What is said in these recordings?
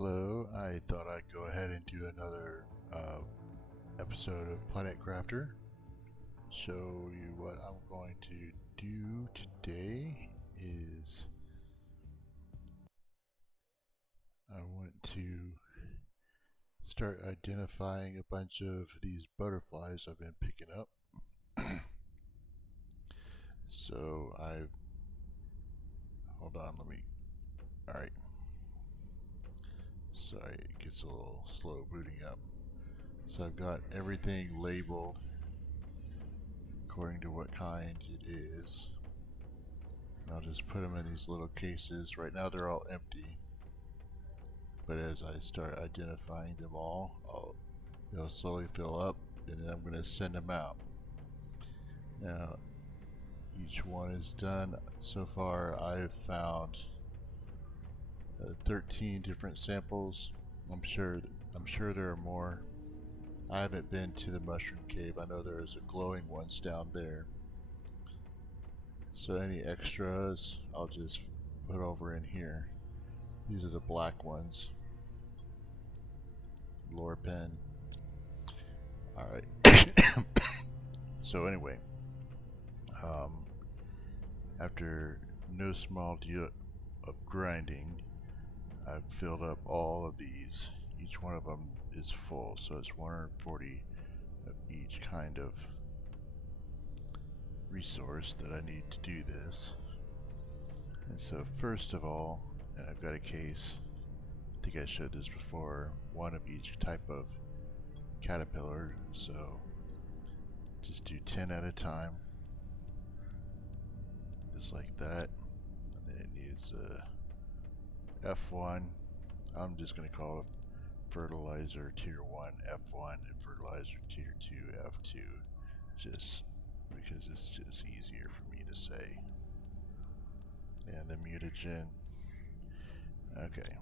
Hello, I thought I'd go ahead and do another episode of Planet Crafter. Show you what I'm going to do today is I want to start identifying a bunch of these butterflies I've been picking up. Hold on, alright. Sorry, it gets a little slow booting up. So I've got everything labeled according to what kind it is. And I'll just put them in these little cases. Right now they're all empty, but as I start identifying them all, they'll slowly fill up, and then I'm going to send them out. Now, each one is done. So far, I've found 13 different samples. I'm sure there are more. I haven't been to the mushroom cave. I know there's a glowing ones down there. So any extras, I'll just put over in here. These are the black ones. Lore pen. Alright. So anyway, after no small deal of grinding, I've filled up all of these. Each one of them is full, so it's 140 of each kind of resource that I need to do this. And so first of all, and I've got a case, I think I showed this before, one of each type of caterpillar, so just do 10 at a time, just like that. And then it needs a F1. I'm just going to call it fertilizer tier 1 F1 and fertilizer tier 2 F2, just because it's just easier for me to say. And the mutagen. Okay,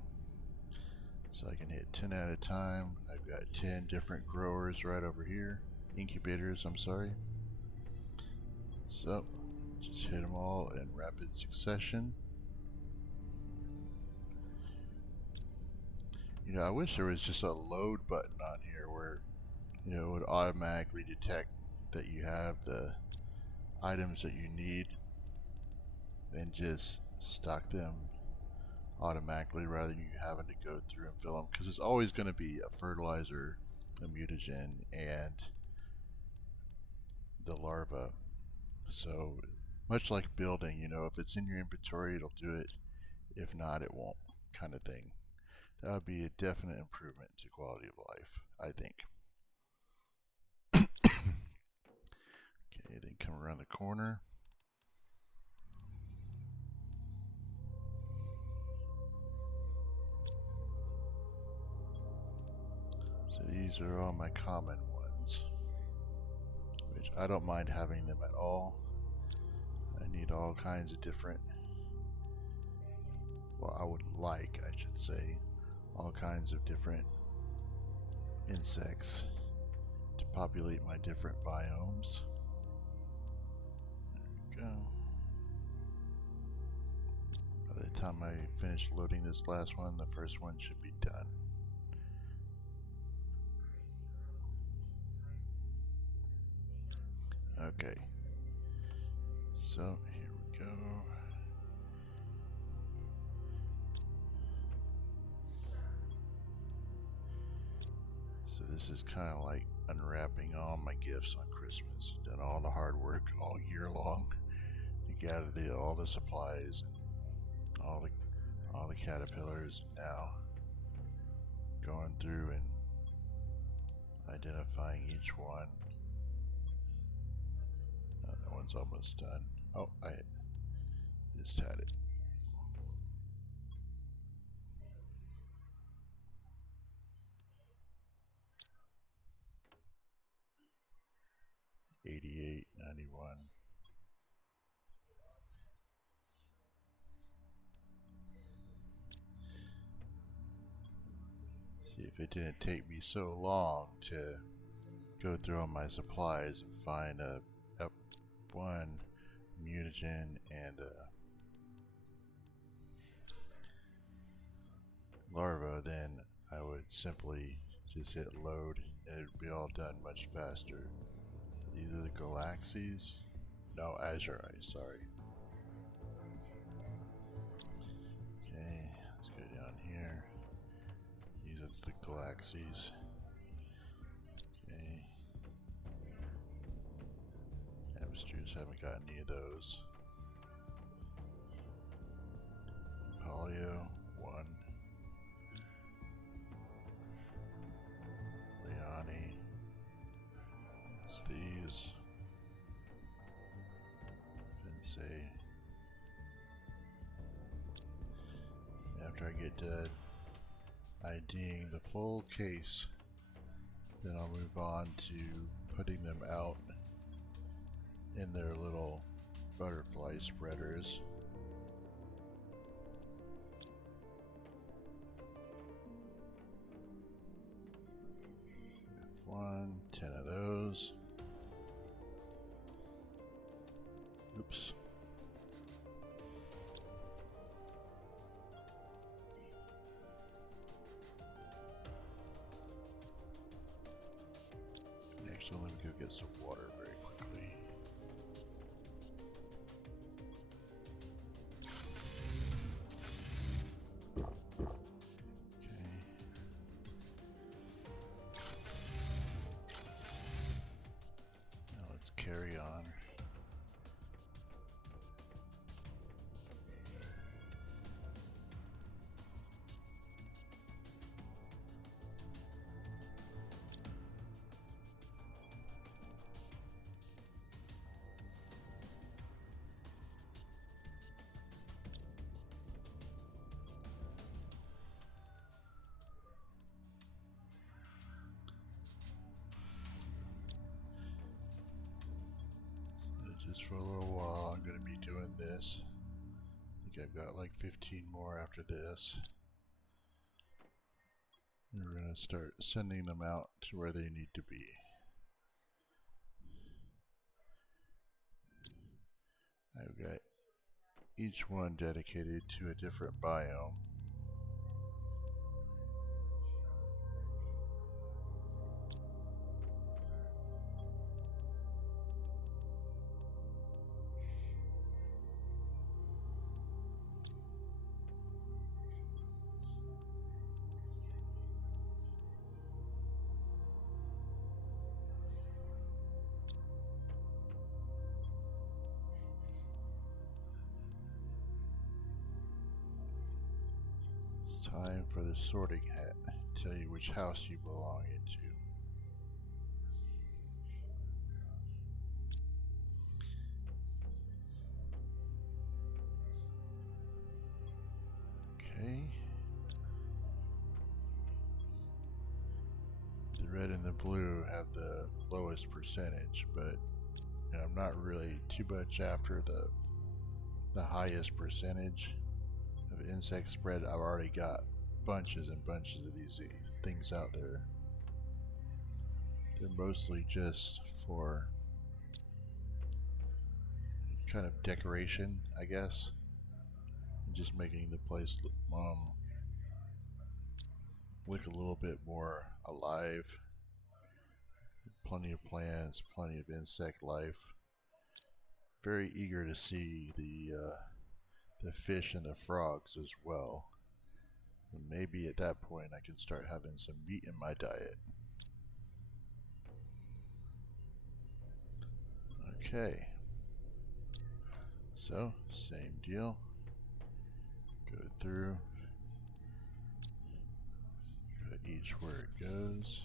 so I can hit 10 at a time. I've got 10 different growers right over here, incubators, I'm sorry. So just hit them all in rapid succession. You know, I wish there was just a load button on here where, you know, it would automatically detect that you have the items that you need and just stock them automatically rather than you having to go through and fill them, because it's always going to be a fertilizer, a mutagen, and the larva. So much like building, you know, if it's in your inventory, it'll do it. If not, it won't, kind of thing. That would be a definite improvement to quality of life, I think. Okay, then come around the corner. So these are all my common ones, which I don't mind having them at all. I need all kinds of different, well, I would like, I should say, all kinds of different insects to populate my different biomes. There we go. By the time I finish loading this last one, the first one should be done. Okay, so here we go. So this is kind of like unwrapping all my gifts on Christmas. Done all the hard work all year long to gather all the supplies and all the caterpillars. Now going through and identifying each one. That one's almost done. Oh, I just had it. $88.91. See, if it didn't take me so long to go through all my supplies and find a F1 mutagen and larva, then I would simply just hit load and it would be all done much faster. These are the galaxies. No, azurite, sorry. Okay, let's go down here. These are the galaxies. Okay. Hamsters haven't got any of those. Polio, 1. Leone. It's these. Finsei. After I get done IDing the full case, then I'll move on to putting them out in their little butterfly spreaders. F1, 10 of those. Oops. Actually, let me go get some water very quickly. Carry on. Just for a little while, I'm going to be doing this. I think I've got like 15 more after this. And we're going to start sending them out to where they need to be. I've got each one dedicated to a different biome. Time for the sorting hat. Tell you which house you belong into. Okay. The red and the blue have the lowest percentage, but I'm not really too much after the highest percentage of insect spread. I've already got bunches and bunches of these things out there. They're mostly just for kind of decoration, I guess, and just making the place look a little bit more alive. Plenty of plants, plenty of insect life. Very eager to see the fish and the frogs as well. And maybe at that point I can start having some meat in my diet. Okay. So, same deal. Go through. Put each where it goes.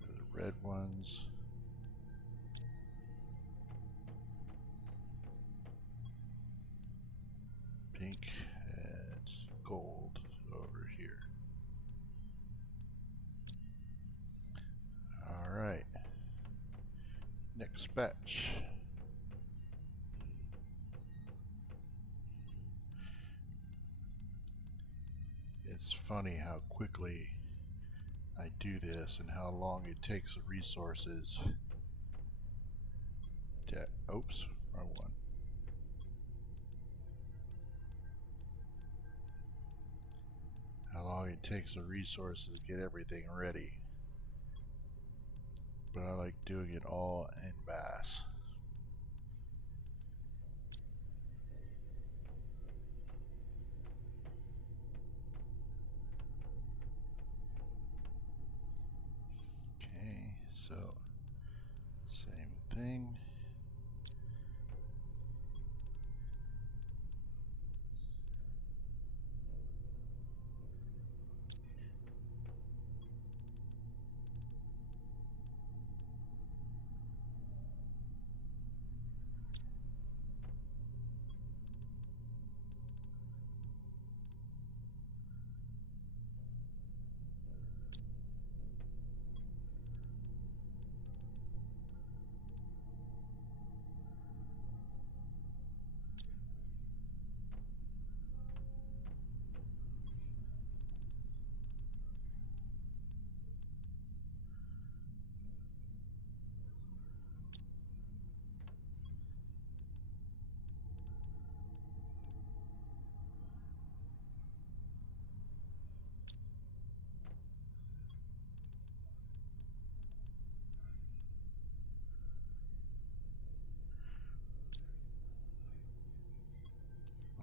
These are the red ones. Pink and gold over here. Alright. Next batch. It's funny how quickly I do this and how long it takes the resources Oops, wrong one. How long it takes the resources to get everything ready. But I like doing it all en masse. Okay, so same thing.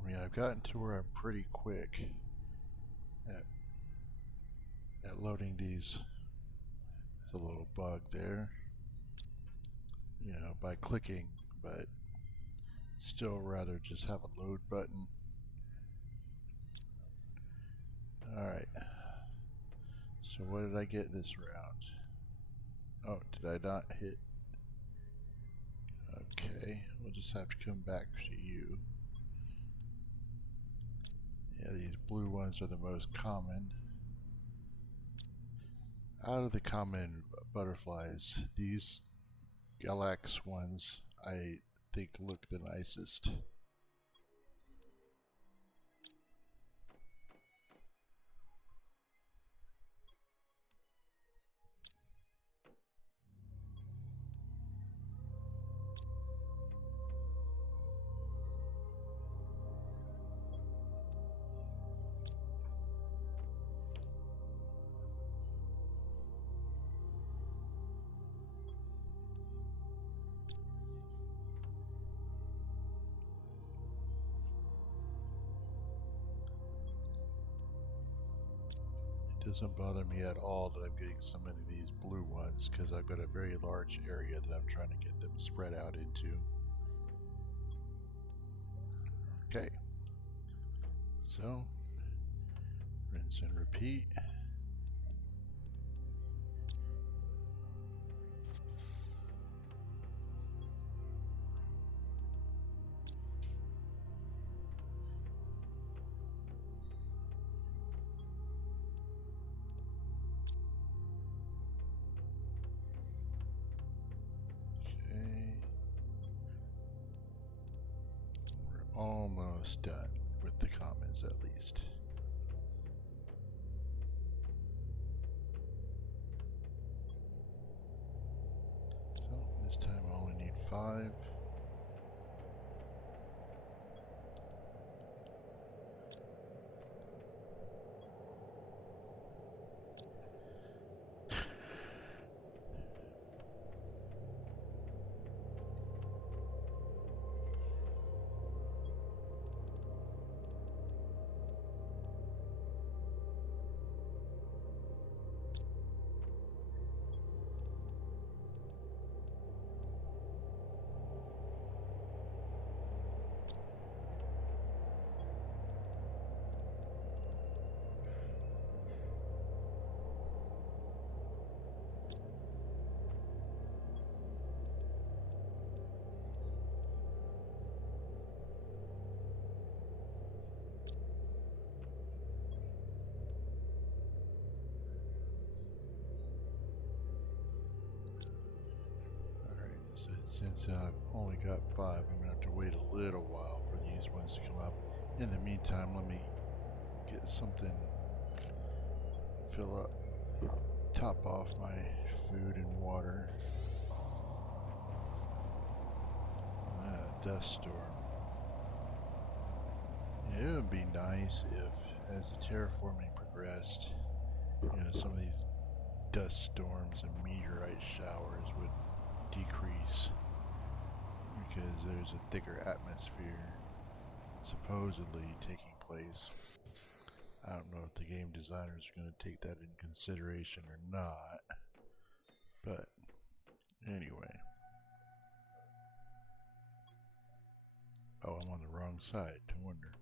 I mean, I've gotten to where I'm pretty quick at loading these. There's a little bug there, you know, by clicking, but still rather just have a load button. Alright, so what did I get this round? Oh, did I not hit? Okay, we'll just have to come back to you. Yeah, these blue ones are the most common. Out of the common butterflies, these Galax ones I think look the nicest. It doesn't bother me at all that I'm getting so many of these blue ones because I've got a very large area that I'm trying to get them spread out into. Okay, so rinse and repeat. Okay, we're almost done with the comments at least. So this time I only need 5. Since I've only got 5, I'm going to have to wait a little while for these ones to come up. In the meantime, let me get something, fill up, top off my food and water. dust storm. It would be nice if, as the terraforming progressed, some of these dust storms and meteorite showers would decrease because there's a thicker atmosphere supposedly taking place. I don't know if the game designers are going to take that into consideration or not, but anyway. Oh, I'm on the wrong side, no wonder.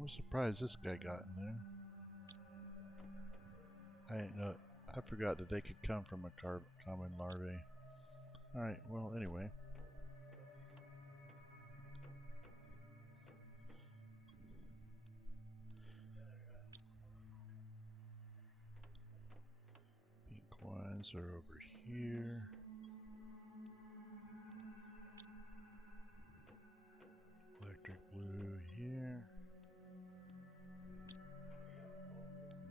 I'm surprised this guy got in there. I didn't know. I forgot that they could come from a common larvae. Alright, well, anyway. Pink ones are over here. Electric blue here.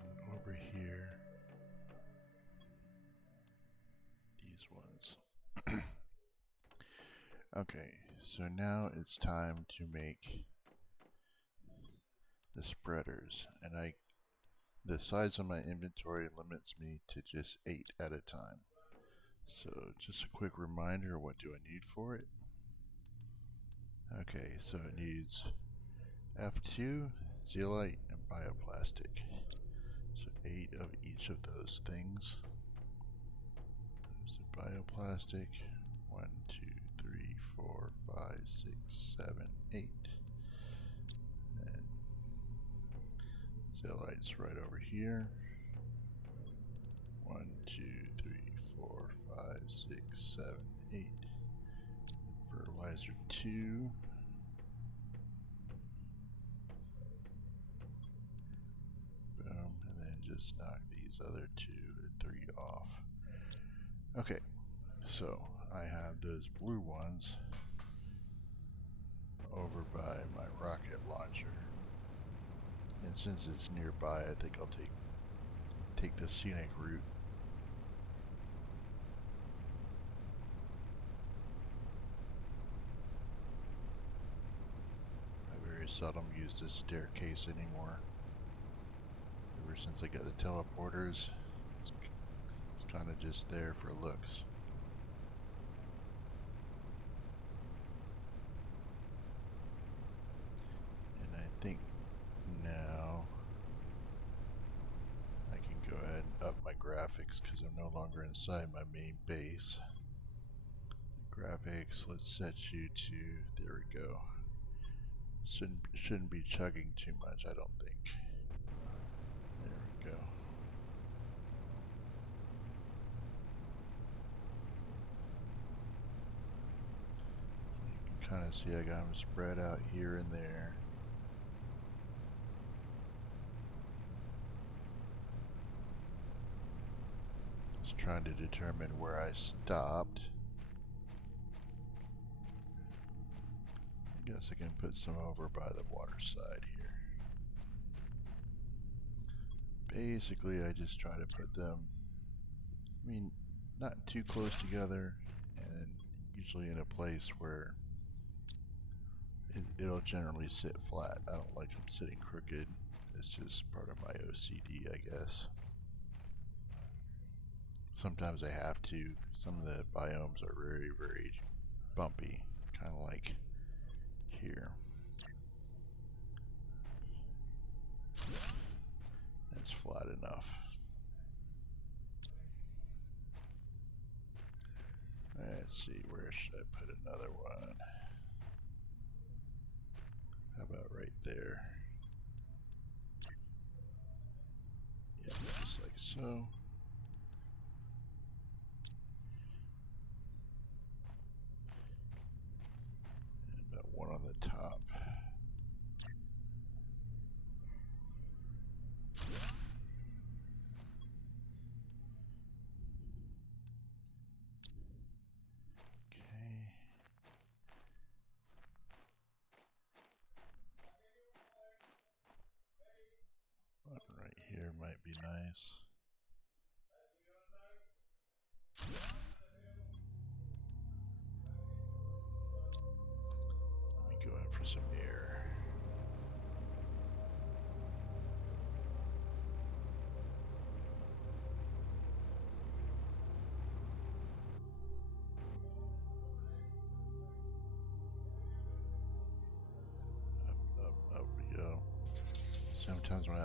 And over here. These ones. Okay, so now it's time to make the spreaders. And the size of my inventory limits me to just 8 at a time. So just a quick reminder, what do I need for it? Okay, so it needs F2, zeolite, and bioplastic. So 8 of each of those things. There's the bioplastic. 1, 2, 3, 4, 5, 6, 7, 8. And zeolite's right over here. 1, 2, 3, 4, 5, 6, 7, 8. Fertilizer 2. Boom, and then just knock these other 2 or 3 off. Okay, so I have those blue ones over by my rocket launcher. And since it's nearby, I think I'll take the scenic route. I very seldom use this staircase anymore. Ever since I got the teleporters, it's kind of just there for looks. And I think now I can go ahead and up my graphics because I'm no longer inside my main base. Graphics, let's set you to, there we go. Shouldn't be chugging too much, I don't think. There we go. You can kind of see I got them spread out here and there. Just trying to determine where I stopped. I guess I can put some over by the water side here. Basically, I just try to put them, not too close together, and usually in a place where it'll generally sit flat. I don't like them sitting crooked. It's just part of my OCD, I guess. Sometimes I have to. Some of the biomes are very, very bumpy, kind of like here. That's flat enough. Let's see, where should I put another one? How about right there? Yeah, just like so. And about one on the top.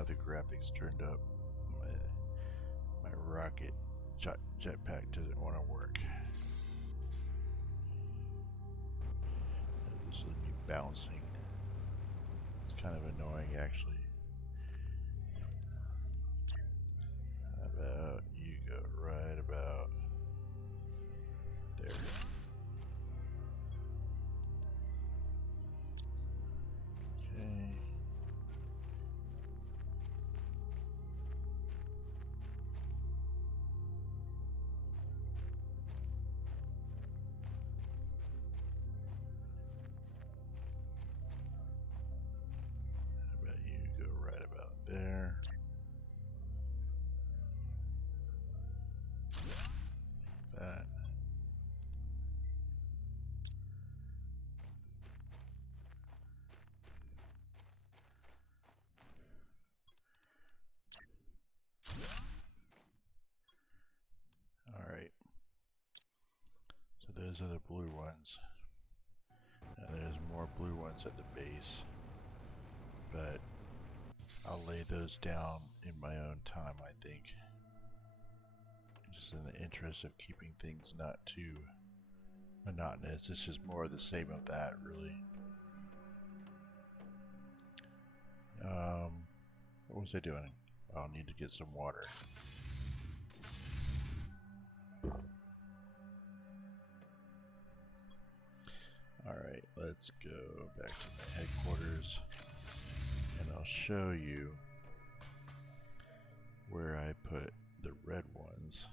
the graphics turned up. My rocket jetpack doesn't want to work. This is me bouncing. It's kind of annoying, actually. How about you go right about there? Okay. How about you go right about there? That. Alright. So those are the blue ones. Now there's more blue ones at the base. But I'll lay those down in my own time, I think. Just in the interest of keeping things not too monotonous. It's just more of the same of that, really. What was I doing? I'll need to get some water. Alright, let's go back to my headquarters and I'll show you where I put the red ones.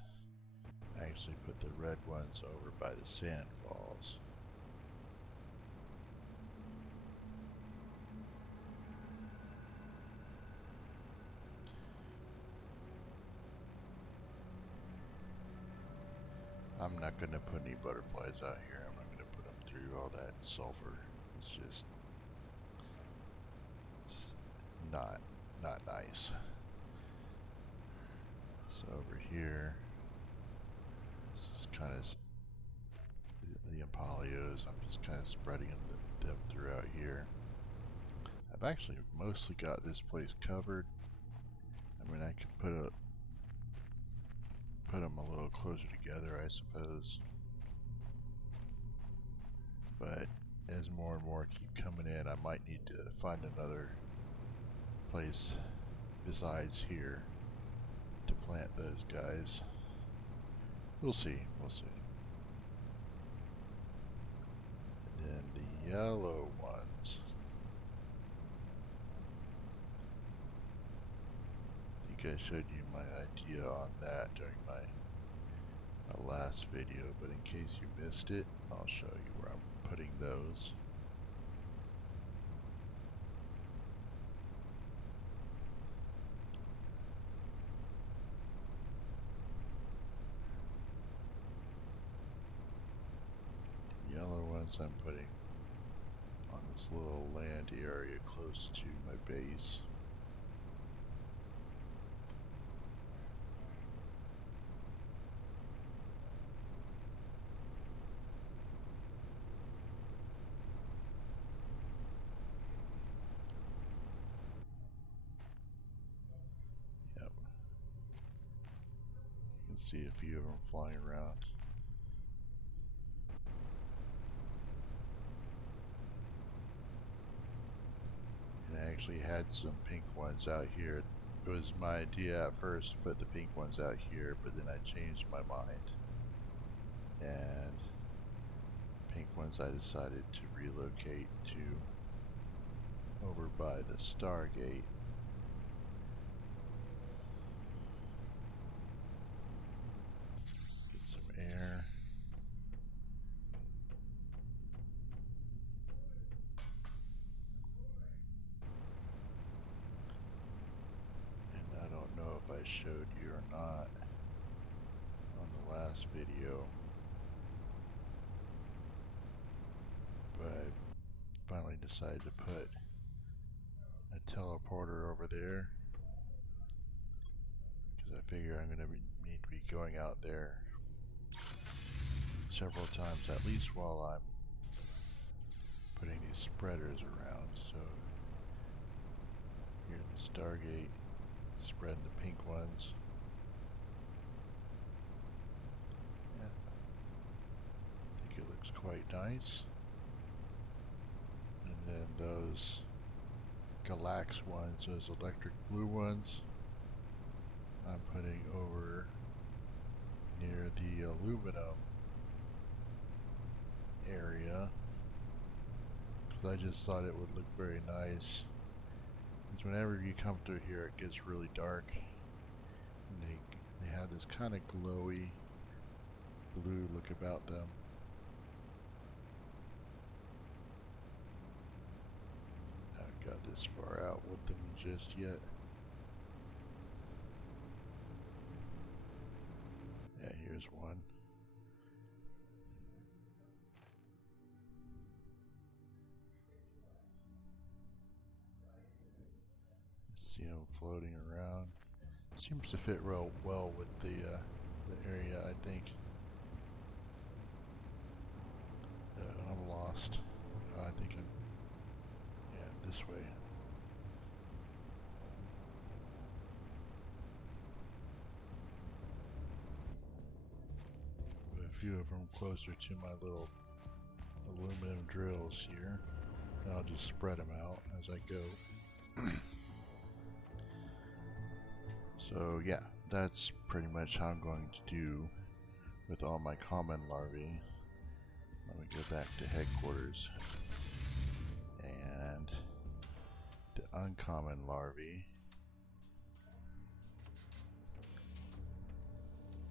I actually put the red ones over by the sand falls. I'm not going to put any butterflies out here. I'm not going to put them through all that sulfur. It's just not nice. So over here, this is kind of the Impalios. I'm just kind of spreading them throughout here. I've actually mostly got this place covered. I mean, I could put them a little closer together, I suppose. But as more and more keep coming in, I might need to find another place besides here to plant those guys. We'll see, we'll see. And then the yellow ones. I think I showed you my idea on that during my last video, but in case you missed it, I'll show you where I'm putting those. Yellow ones I'm putting on this little land area close to my base. Yep. You can see a few of them flying around. And I actually had some pink ones out here. It was my idea at first to put the pink ones out here, but then I changed my mind. And pink ones I decided to relocate to over by the Stargate. Get some air. And I don't know if I showed you or not on the last video, but I finally decided to put a teleporter over there because I figure I'm going to need to be going out there several times at least while I'm putting these spreaders around. So here's the Stargate. Spreading the pink ones. Yeah. I think it looks quite nice. And then those Galax ones, those electric blue ones, I'm putting over near the aluminum area because I just thought it would look very nice. Because whenever you come through here, it gets really dark, and they have this kind of glowy blue look about them. I haven't got this far out with them just yet. Yeah, here's one. See them floating around. Seems to fit real well with the area, I think. I'm lost. I think I'm, yeah, this way. Put a few of them closer to my little aluminum drills here. And I'll just spread them out as I go. So yeah, that's pretty much how I'm going to do with all my common larvae. Let me go back to headquarters. And the uncommon larvae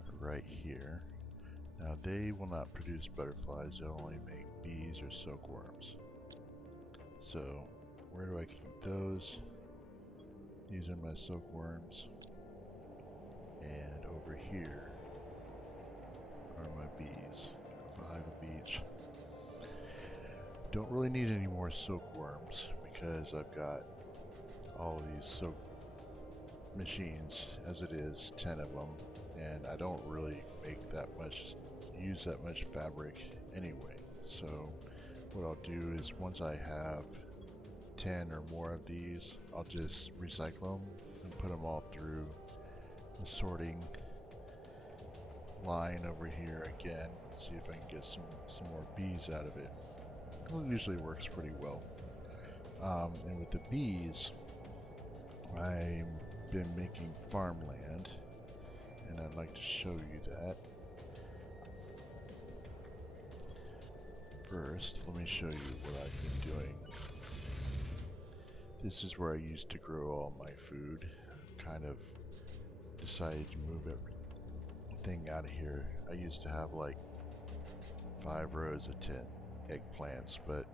are right here. Now they will not produce butterflies, they'll only make bees or silkworms. So where do I keep those? These are my silkworms. And over here are my bees. 5 of each. Don't really need any more silkworms because I've got all of these silk machines as it is, 10 of them, and I don't really use that much fabric anyway. So what I'll do is once I have 10 or more of these, I'll just recycle them and put them all through the sorting line over here again and see if I can get some more bees out of it. Well, it usually works pretty well. And with the bees, I've been making farmland, and I'd like to show you that. First, let me show you what I've been doing. This is where I used to grow all my food. Kind of decided to move everything out of here. I used to have like 5 rows of 10 eggplants, but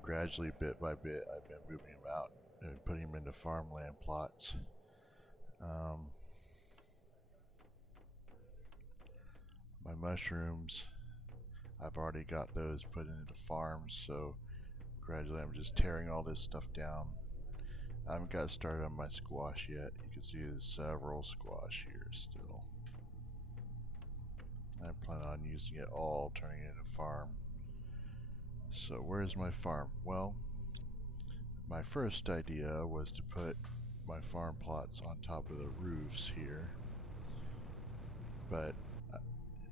gradually, bit by bit, I've been moving them out and putting them into farmland plots. My mushrooms, I've already got those put into farms, so gradually I'm just tearing all this stuff down. I haven't got started on my squash yet. You can see there's several squash here still. I plan on using it all, turning it into a farm. So where's my farm? Well, my first idea was to put my farm plots on top of the roofs here, but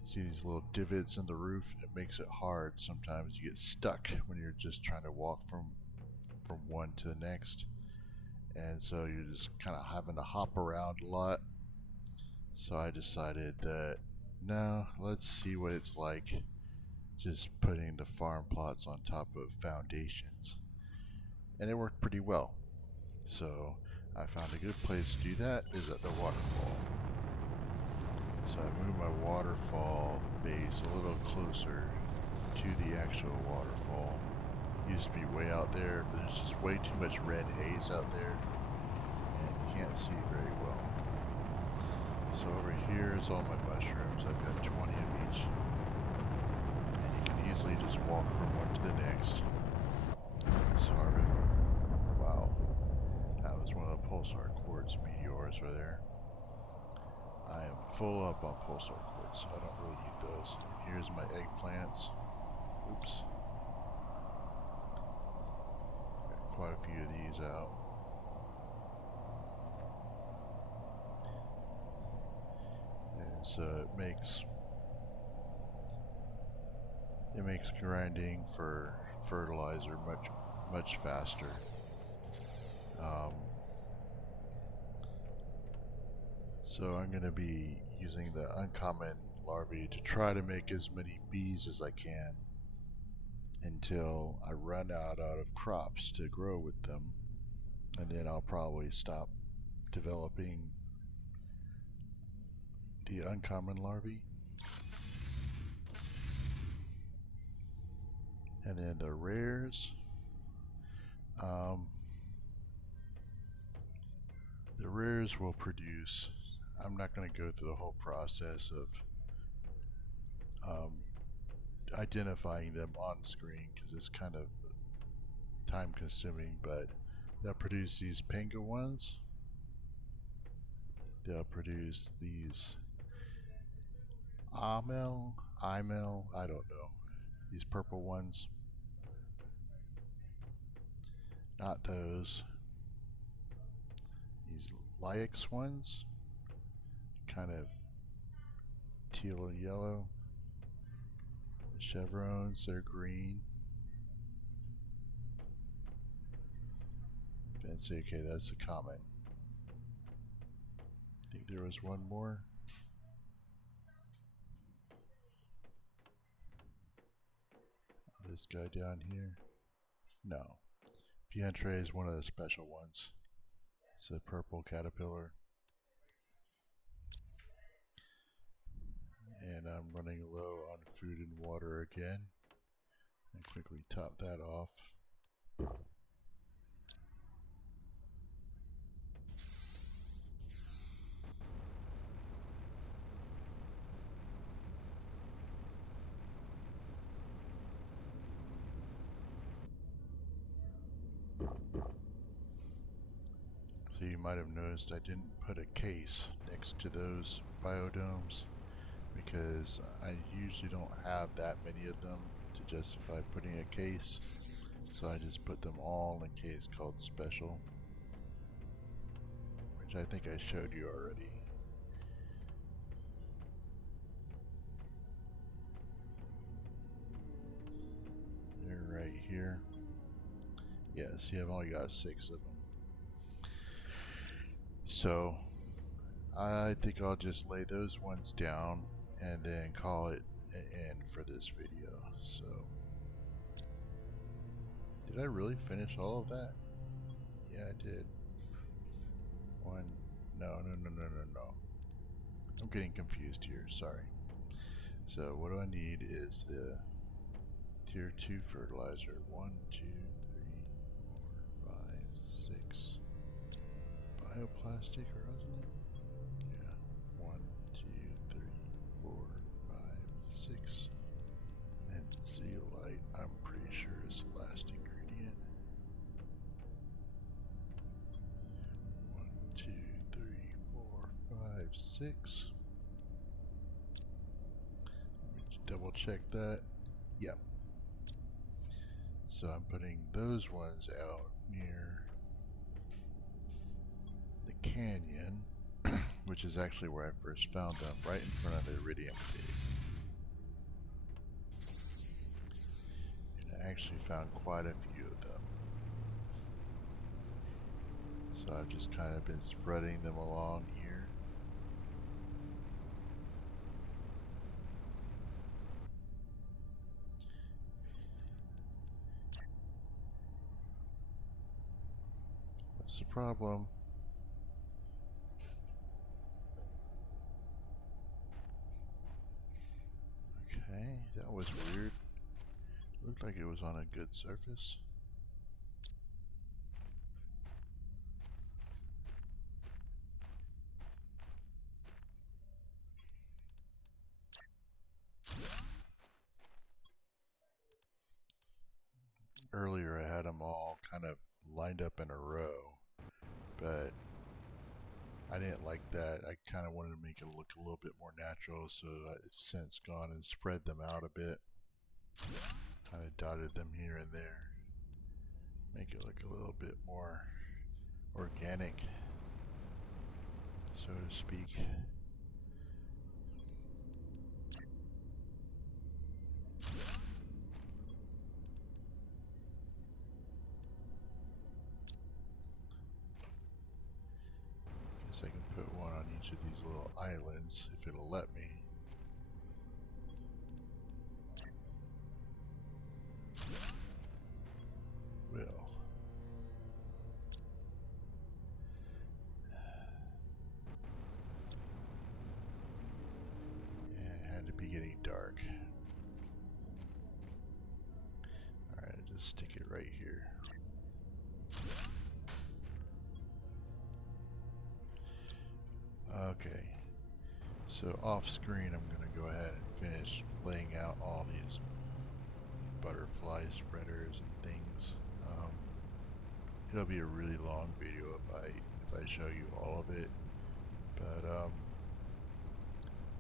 see these little divots in the roof? It makes it hard. Sometimes you get stuck when you're just trying to walk from one to the next, and so you're just kind of having to hop around a lot. So I decided that no, let's see what it's like just putting the farm plots on top of foundations, and it worked pretty well. So I found a good place to do that is at the waterfall. So I moved my waterfall base a little closer to the actual waterfall. It used to be way out there, but there's just way too much red haze out there, and you can't see very well. So over here is all my mushrooms. I've got 20 of each, and you can easily just walk from one to the next. Sarvin. Wow, that was one of the pulsar quartz meteors right there. I am full up on pulsar quartz, so I don't really need those. And here's my eggplants. Oops. Got quite a few of these out. So it makes grinding for fertilizer much faster. So I'm going to be using the uncommon larvae to try to make as many bees as I can until I run out of crops to grow with them, and then I'll probably stop developing the uncommon larvae. And then the rares, the rares will produce. I'm not going to go through the whole process of identifying them on screen because it's kind of time consuming, but they'll produce these panga ones. They'll produce these Imel, I don't know. These purple ones. Not those. These Lyx ones. Kind of teal and yellow. The chevrons, they're green. Fancy, okay, that's a common. I think there was one more. This guy down here. No. Piantre is one of the special ones. It's a purple caterpillar. And I'm running low on food and water again. And quickly top that off. So you might have noticed I didn't put a case next to those biodomes because I usually don't have that many of them to justify putting a case. So I just put them all in a case called special, which I think I showed you already. They're right here. Yes, you have only got 6 of them. So I think I'll just lay those ones down and then call it an end for this video. So, did I really finish all of that? Yeah, I did. No. I'm getting confused here, sorry. So what I need is the tier 2 fertilizer. 1, 2, 3, 4, 5, 6. Bioplastic or wasn't it? Yeah. 1, 2, 3, 4, 5, 6. And zeolite, I'm pretty sure is the last ingredient. 1, 2, 3, 4, 5, 6. Let me double check that. Yep. So I'm putting those ones out near the canyon, which is actually where I first found them, right in front of the iridium cave. And I actually found quite a few of them. So I've just kind of been spreading them along here. What's the problem? Okay, that was weird. Looked like it was on a good surface. Earlier I had them all kind of lined up in a row, but I didn't like that. I kind of wanted to make it look a little bit more natural, so it's since gone and spread them out a bit. Kind of dotted them here and there. Make it look a little bit more organic, so to speak. to these little islands if it'll let me. Will. And it had to be getting dark. Alright, just stick it right here. Okay, so off screen I'm going to go ahead and finish laying out all these butterfly spreaders and things. It'll be a really long video if I show you all of it, but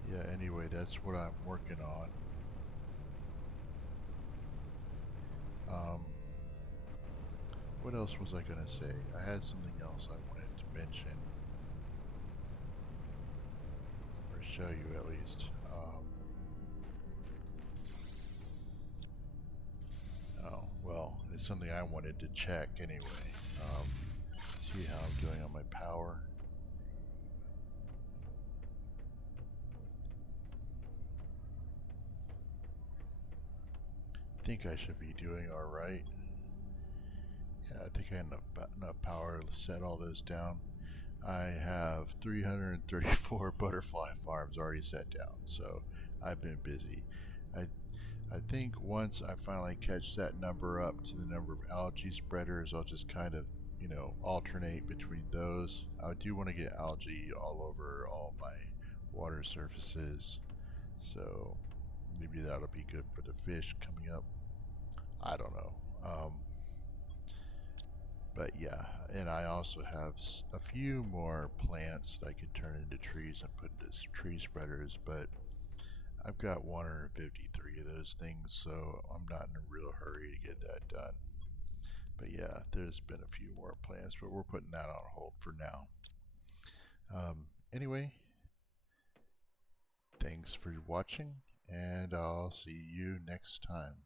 yeah, anyway, that's what I'm working on. What else was I going to say? I had something else I wanted to mention, or show you at least. Oh, well, it's something I wanted to check anyway. See how I'm doing on my power. I think I should be doing alright. Yeah, I think I had enough power to set all those down. I have 334 butterfly farms already set down, so I've been busy. I think once I finally catch that number up to the number of algae spreaders, I'll just kind of, you know, alternate between those. I do want to get algae all over all my water surfaces, so maybe that'll be good for the fish coming up. I don't know. But yeah, and I also have a few more plants that I could turn into trees and put into tree spreaders, but I've got 153 of those things, so I'm not in a real hurry to get that done. But yeah, there's been a few more plants, but we're putting that on hold for now. Anyway, thanks for watching, and I'll see you next time.